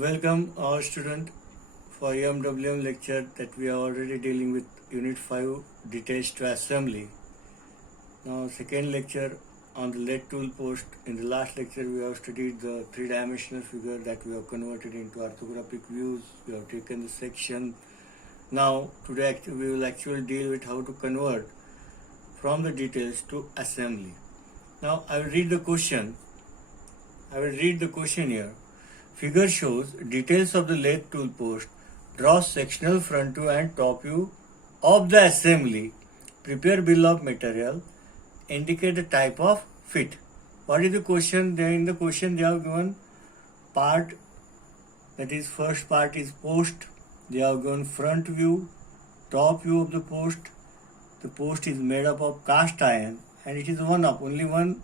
Welcome our student for EMWM lecture that we are already dealing with Unit 5 details to assembly. Now second lecture on the lead tool post. In the last lecture we have studied the three-dimensional figure that we have converted into orthographic views. We have taken the section. Now today we will actually deal with how to convert from the details to assembly. Now I will read the question. Here. Figure shows details of the lathe tool post. Draw sectional front view and top view of the assembly. Prepare bill of material. Indicate the type of fit. What is the question? In the question they have given part, that is first part is post. They have given front view, top view of the post. The post is made up of cast iron and it is one up. Only one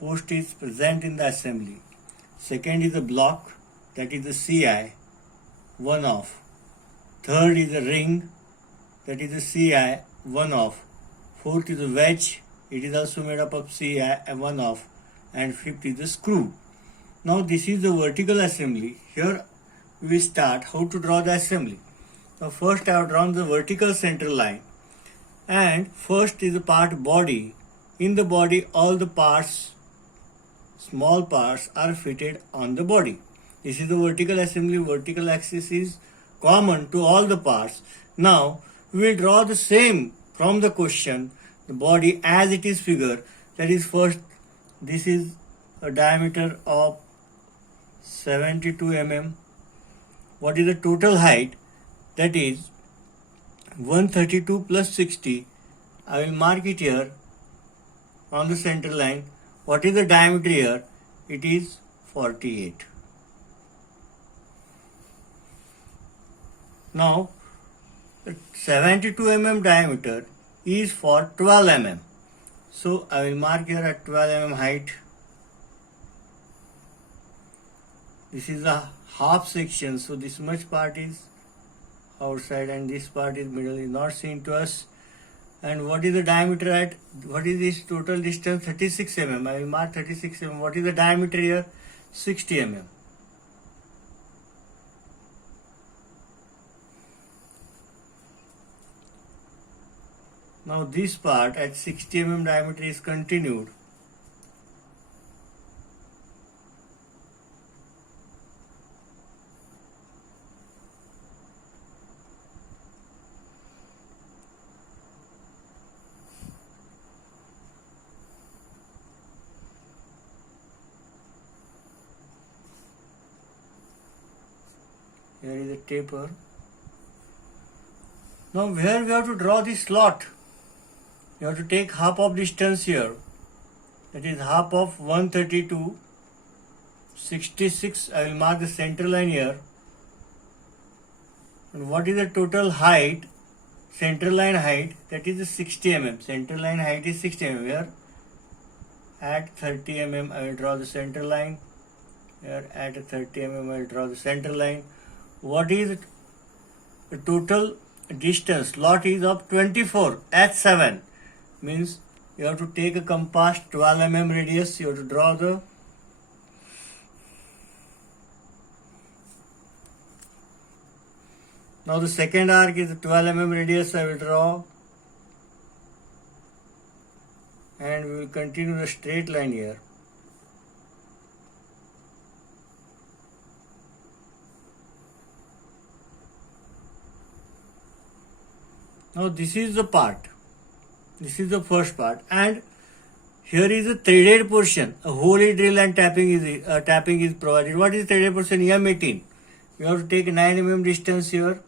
post is present in the assembly. Second is a block, that is the CI, one off. Third is a ring, that is the CI, one off. Fourth is a wedge, it is also made up of CI, one off. And fifth is the screw. Now this is the vertical assembly. Here we start how to draw the assembly. Now first I have drawn the vertical center line. And first is the part body. In the body all the parts, small parts are fitted on the body. This is the vertical assembly. Vertical axis is common to all the parts. Now we will draw the same from the question, the body as it is figure. That is, first this is a diameter of 72 mm. What is the total height? That is 132 plus 60. I will mark it here on the center line. What is the diameter here? It is 48. Now, 72 mm diameter is for 12 mm. So, I will mark here at 12 mm height. This is a half section. So, this much part is outside and this part is middle is not seen to us. And what is the diameter at, what is this total distance? 36 mm. I will mark 36 mm. What is the diameter here? 60 mm. Now this part at 60 mm diameter is continued. Here is a taper. Now where we have to draw the slot? You have to take half of distance here. That is half of 132, 66. I will mark the center line here. And what is the total height? Center line height, that is 60 mm. Center line height is 60 mm. Here at 30 mm I will draw the center line. Here at 30 mm I will draw the center line. What is the total distance? Slot is of 24 h7. Means you have to take a compass 12 mm radius. You have to draw the now the second arc is 12 mm radius. I will draw and we will continue the straight line here. Now this is the part. This is the first part, and here is a threaded portion. A holy drill and tapping is provided. What is threaded portion? M18. You have to take 9 mm distance here.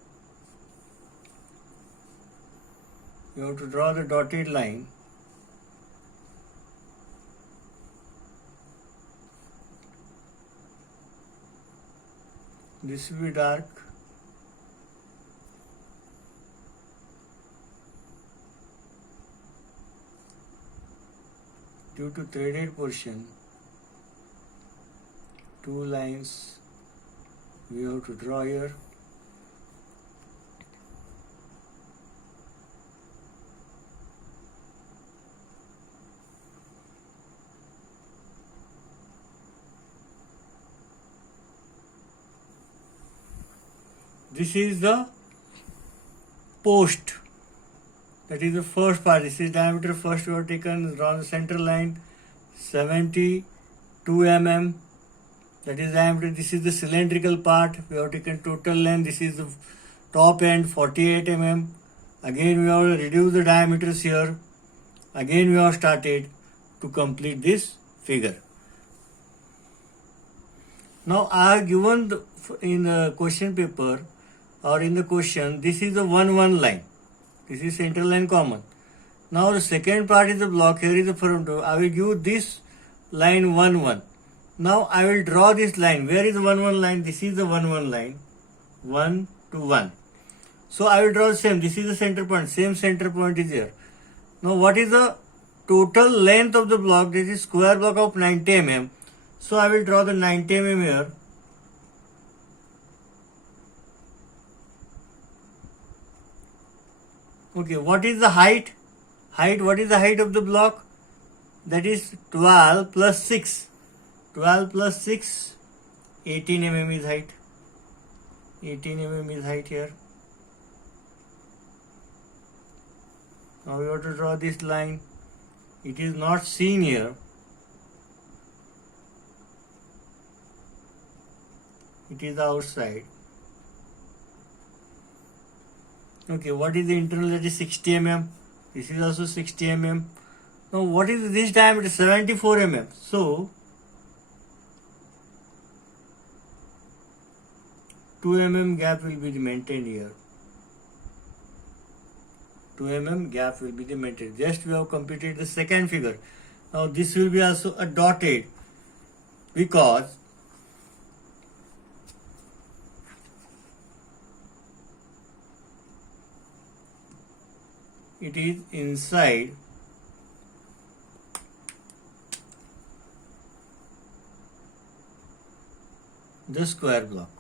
You have to draw the dotted line. This will be dark. Due to threaded portion, two lines we have to draw here. This is the post. That is the first part. This is diameter. First we have taken, drawn the center line 72 mm. That is diameter. This is the cylindrical part. We have taken total length. This is the top end 48 mm. Again we have reduced the diameters here. Again we have started to complete this figure. Now I have given in the question paper or in the question, this is the 1 line. This is center line common. Now the second part is the block. Here is the front. I will give this line 1. Now I will draw this line. Where is the 1 line? This is the 1 line. 1 to 1. So I will draw the same. This is the center point. Same center point is here. Now what is the total length of the block? This is square block of 90 mm. So I will draw the 90 mm here. Okay, what is the height? What is the height of the block? That is 12 plus 6. 12 plus 6, 18 mm is height. 18 mm is height here. Now we have to draw this line. It is not seen here. It is outside. Okay, what is the internal? That is 60 mm. This is also 60 mm. Now what is this diameter? 74 mm. So 2 mm gap will be maintained here. 2 mm gap will be maintained. Just we have completed the second figure. Now this will be also a dotted because it is inside the square block.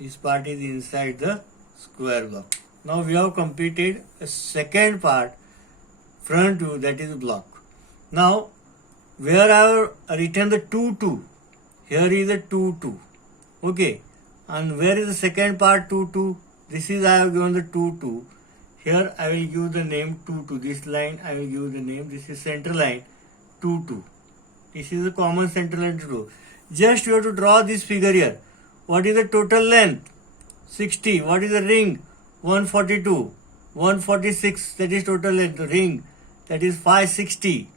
This part is inside the square block. Now we have completed a second part, front view, that is block. Now where I have written the 2, here is a 2. Okay, and where is the second part 2? This is I have given the 2. Here I will give the name 2. This line I will give the name. This is center line 2. This is the common center line 2. Just you have to draw this figure here. What is the total length? 60. What is the ring? 142. 146. That is total length. The ring, that is 560.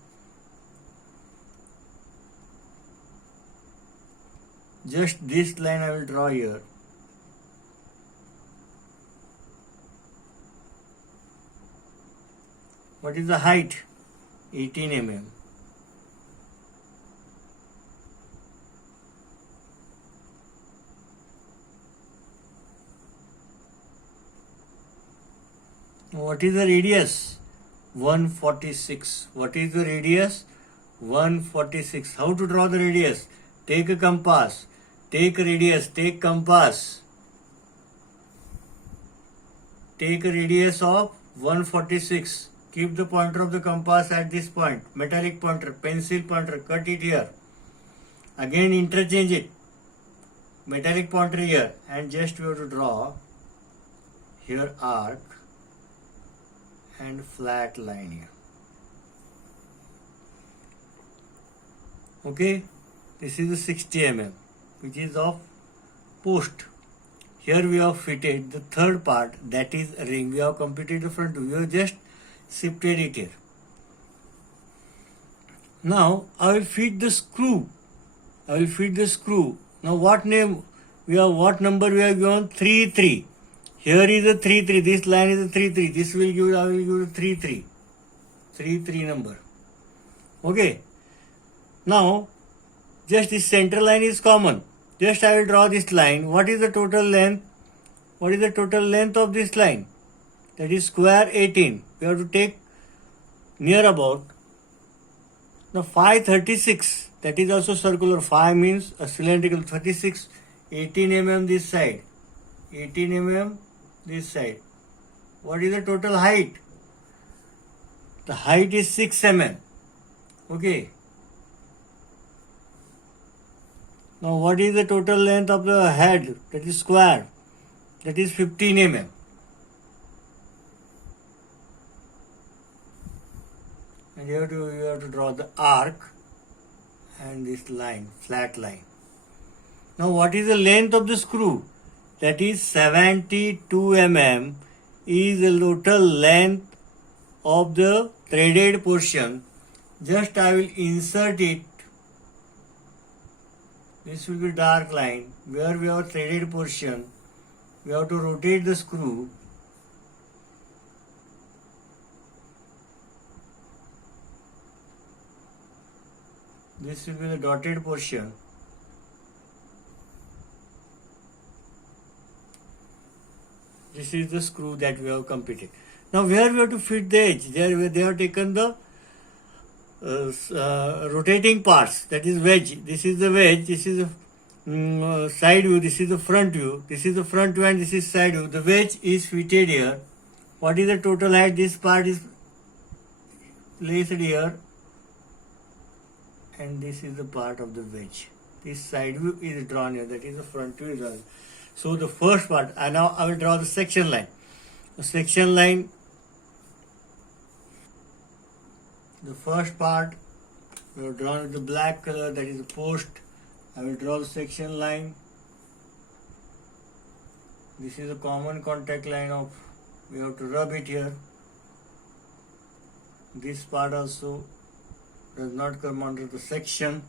Just this line I will draw here. What is the height? 18 mm. What is the radius? 146. What is the radius? 146. How to draw the radius? Take a compass. Take a radius. Take compass. Take a radius of 146. Keep the pointer of the compass at this point. Metallic pointer, pencil pointer. Cut it here. Again interchange it. Metallic pointer here. And just we have to draw here arc and flat line here. Okay, this is the 60 mm which is of post. Here we have fitted the third part, that is ring. We have completed the front view. We have just shifted it here. Now I will fit the screw. Now what name we have? What number we have given? 3. Here is a 3. This line is a 3. This will give, I will give 3. 3 number. Okay. Now, just this center line is common. Just I will draw this line. What is the total length? What is the total length of this line? That is square 18. We have to take near about. Now 536. That is also circular. 5 means a cylindrical. 36. 18 mm this side. 18 mm this side. What is the total height? The height is 6 mm. Okay. Now what is the total length of the head? That is square. that is 15 mm. And you have to draw the arc and this line, flat line. Now what is the length of the screw? That is 72 mm is the total length of the threaded portion. Just I will insert it. This will be dark line. Where we have threaded portion, we have to rotate the screw. This will be the dotted portion. This is the screw that we have completed. Now where we have to fit the edge? There they have taken the rotating parts, that is wedge. This is the wedge, this is the side view, this is the front view, this is the front view and this is side view. The wedge is fitted here. What is the total height? This part is placed here and this is the part of the wedge. This side view is drawn here, that is the front view is drawn. So the first part, and now I will draw the section line. The section line, the first part we have drawn with the black color, that is the post. I will draw the section line. This is a common contact line of, we have to rub it here. This part also does not come under the section.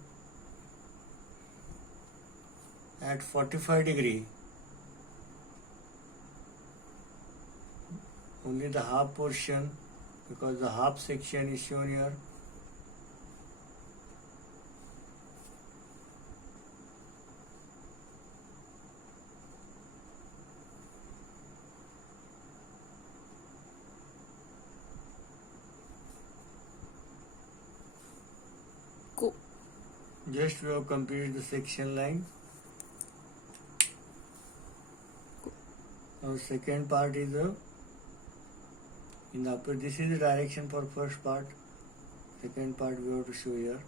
At 45 degree, only the half portion, because the half section is shown here. Cool. Just we have completed the section line. Now second part is the in the upper. This is the direction for first part. Second part we have to show here.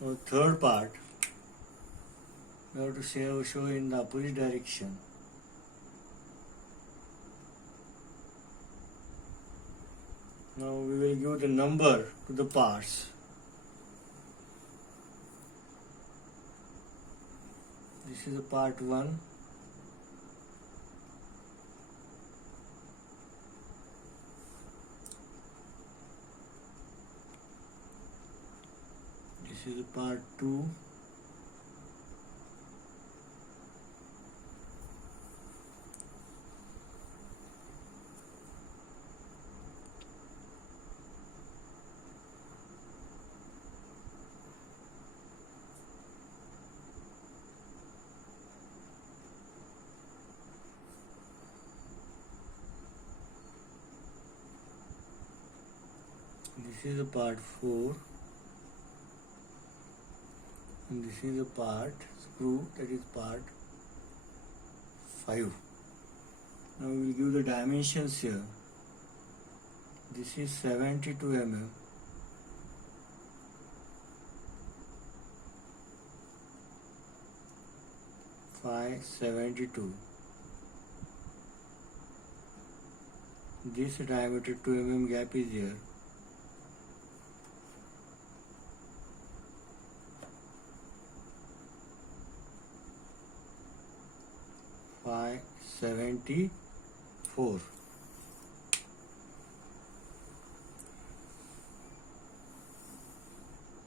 Now third part we have to show in the opposite direction. Now we will give the number to the parts. This is the part 1. This is the part 2. This is the part 4 and this is the part screw, that is part 5. Now we will give the dimensions here. This is 72 mm. Five 72. This diameter 2 mm gap is here. Five 74.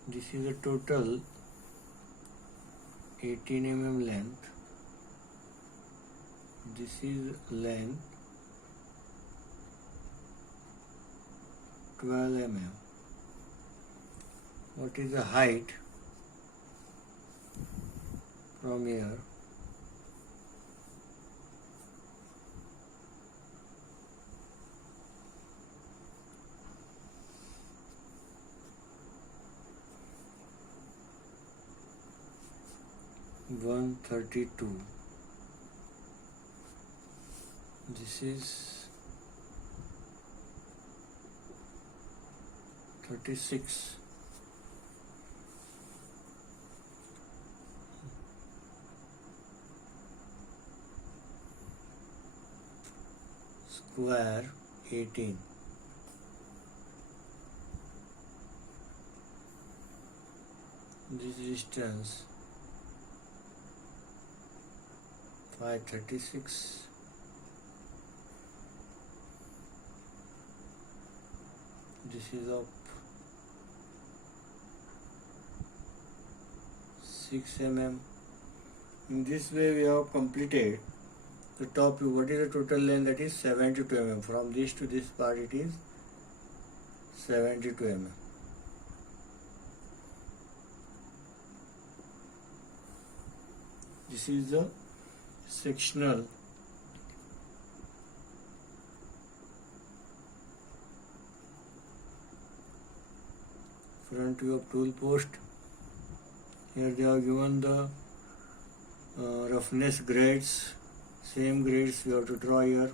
This is a total 18 mm length. This is length 12 mm. What is the height from here? One 32. This is 36. square 18. This distance 536. This is of 6 mm. In this way we have completed the top view. What is the total length? That is 72 mm. From this to this part it is 72 mm. This is the sectional front view of tool post. Here they have given the roughness grades, same grades we have to draw here.